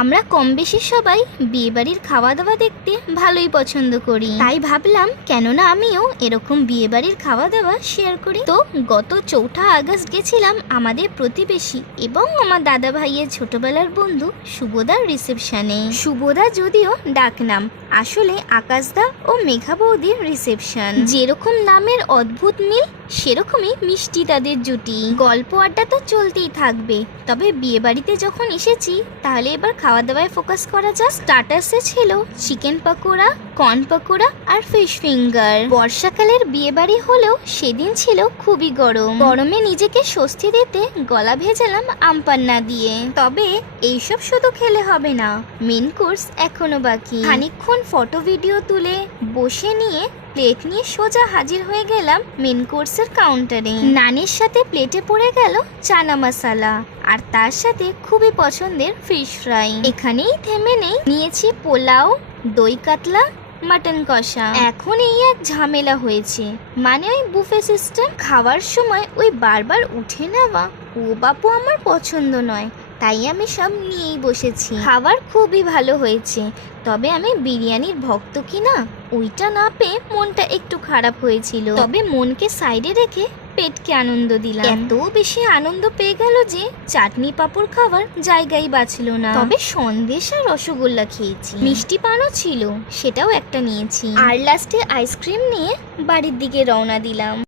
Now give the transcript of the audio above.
আমরা কম বেশি সবাই বিয়েবাড়ির খাওয়া দাওয়া দেখতে ভালোই পছন্দ করি, তাই ভাবলাম কেননা আমিও এরকম বিয়েবাড়ির খাওয়া দাওয়া শেয়ার করি। তো গত 4 আগস্ট গেছিলাম আমাদের প্রতিবেশী এবং আমার দাদা ভাইয়ের ছোটবেলার বন্ধু শুভদার রিসেপশনে। শুভদা যদিও ডাকনাম, আসলে আকাশদা ও মেঘা বৌদির রিসেপশন। যেরকম নামের অদ্ভুত মিল সেরকমই মিষ্টি তাদের জুটি। গল্প আড্ডা তো চলতেই থাকবে, তবে বিয়ে বাড়িতে যখন এসেছি তাহলে এবার খাওয়া দাওয়ায় ফোকাস করা যাক। স্টার্টার্সে ছিল চিকেন পাকোড়া, কর্ন পাকোড়া আর ফিশ ফিঙ্গার। বর্ষাকালের বিয়ে বাড়ি হলেও সেদিন ছিল খুবই গরম। গরমে নিজেকে স্বস্তি দিতে গলা ভেজালাম আমপান্না দিয়ে। তবে এইসব শুধু খেলে হবে না, মেন কোর্স এখনো বাকি। খানিকক্ষণ ফটো ভিডিও তুলে বসে নিয়ে প্লেট নিয়ে সোজা হাজির হয়ে গেলাম মেন কোর্সের কাউন্টারে। নানের সাথে প্লেটে পড়ে গেল চানা মশলা আর তার সাথে খুবই পছন্দের ফিশ ফ্রাই। এখানেই থেমে নেই, নিয়েছি পোলাও, দই কাতলা, মাটন কষা। এখন এই এক ঝামেলা হয়েছে, মানে ওই বুফে সিস্টেম। খাওয়ার সময় ওই বারবার উঠে নেওয়া ও বাপু আমার পছন্দ নয়, তাই আমি সব নিয়েই বসেছি। খাবার খুবই ভালো হয়েছে, তবে আমি বিরিয়ানির ভক্ত কিনা ওইটা না পেয়ে মনটা একটু খারাপ হয়েছিল। তবে মনকে সাইডে রেখে পেটকে আনন্দ দিলাম। এত বেশি আনন্দ পেয়ে গেল যে চাটনি পাঁপড় খাবার জায়গায় বাঁচল না। তবে সন্দেশ আর রসগোল্লা খেয়েছি, মিষ্টি পানও ছিল, সেটাও একটা নিয়েছি। আর লাস্টে আইসক্রিম নিয়ে বাড়ির দিকে রওনা দিলাম।